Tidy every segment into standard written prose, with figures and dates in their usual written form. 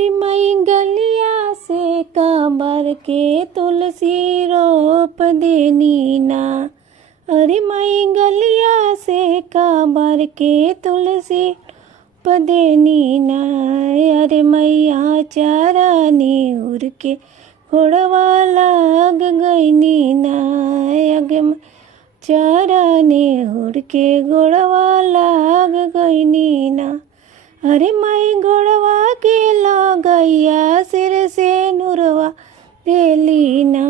अरे मई गलिया से काबर के तुलसी रोप देनी ना। अरे मई गलिया से काबर के तुलसी रोप देनी ना। अरे मैया चारानी उड़ के घोड़वा लाग गईनी ना। अगे चारानी उड़ के घोड़वा लाग गईनी ना। अरे माई गोड़वा के लगैया सिर से नुरवा देली ना।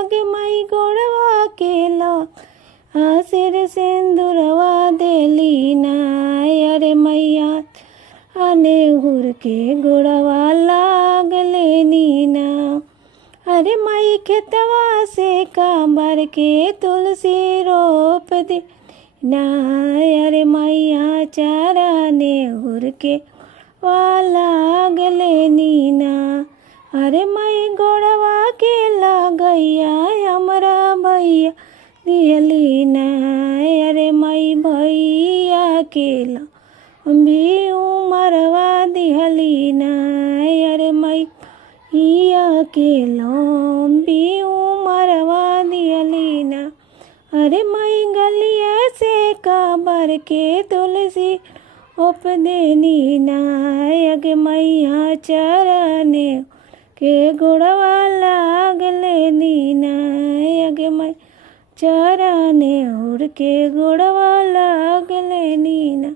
अगे माई गोड़वा के लगा सिर से नुरवा देली ना। अरे मैया आने हुर के गोड़वा लाग लेनी ना। अरे माई खेतवा से काबर के तुलसी रोप दे ना। अरे मैया चाराने उड़ के लाग लेनी ना। अरे मई गोड़वा के लगैया हमरा भैया दिहली ना। अरे मई भैया के लंबी उमरवा दिहली ना। अरे मई भैया के लंबी उमरवा दिहली ना। अरे मई गलिया से काबर के तुलसी रोप देनी ना। अगे मैया चाराने के गोड़वा लाग लेनी ना। अगे मई चाराने उड़ के गोड़वा लाग लेनी ना।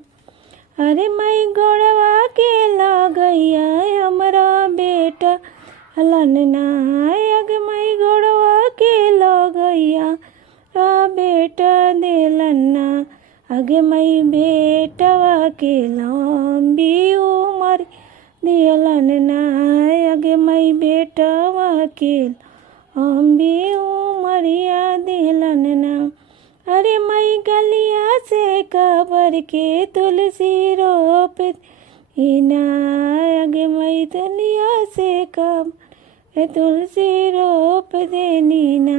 अरे मई गोड़वा के लगैया हमरा बेटा हलन ना। अगे मई गोड़वा के लगैया बेटा देलन्ना। अगे मई बेटवा के लंबी उमर दियलन्ना। अगे मई बेटवा के लंबी उमरिया दियलन्ना। अरे मई गलिया से काबर के तुलसी रोप ना। अगे मई गलिया से काबर तुलसी रोप देनी ना।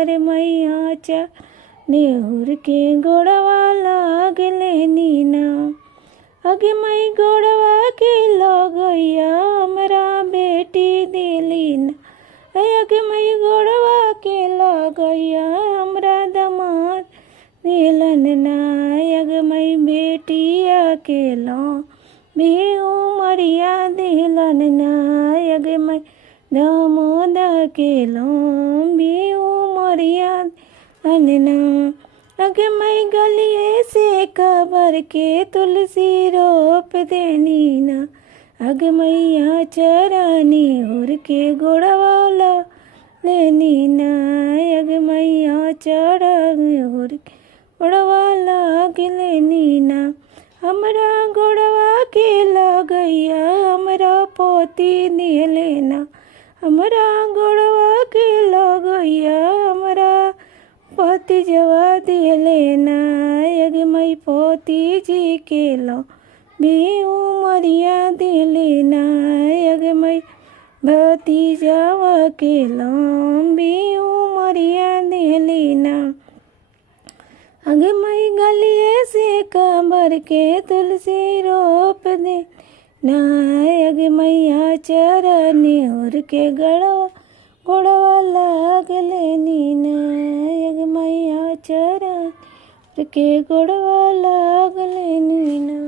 अरे मैया चाराने उड़ के गोड़वा लाग लेनी ना। अगे मई गोड़वा के लगैया हमरा बेटी दिली ना। अगे मई गोड़वा के लगैया हमरा दमाद दिलन ना। अगे मई बेटिया के लंबी उमरिया दिलन ना। अगे मई दामोदा के लंबी उमरिया दिलन ना। अगे मई गलिए से काबर के तुलसी रोप देनी ना। अगे मैया चारानी उड़ के गोड़वा लाग लेनी ना। अगे मैया चारानी उड़ के गोड़वा लाग लेनी ना। हमरा गोड़वा के लगैया हमरा पोती दिहले ना। हमरा गोड़वा के लगैया हमरा पोती जवा दिहले ना। अगे मई पोती जी के लंबी उमरिया दिहले ना। अगे मई भतीजवा के लंबी उमरिया दिहले ना। अगे मई गलिए से काबर के तुलसी रोप दे ना। अगे मैया चाराने उड़ के गोड़वा लाग लेनी ना। अगे मैया चाराने उड़ के गोड़वा लाग लेनी ना।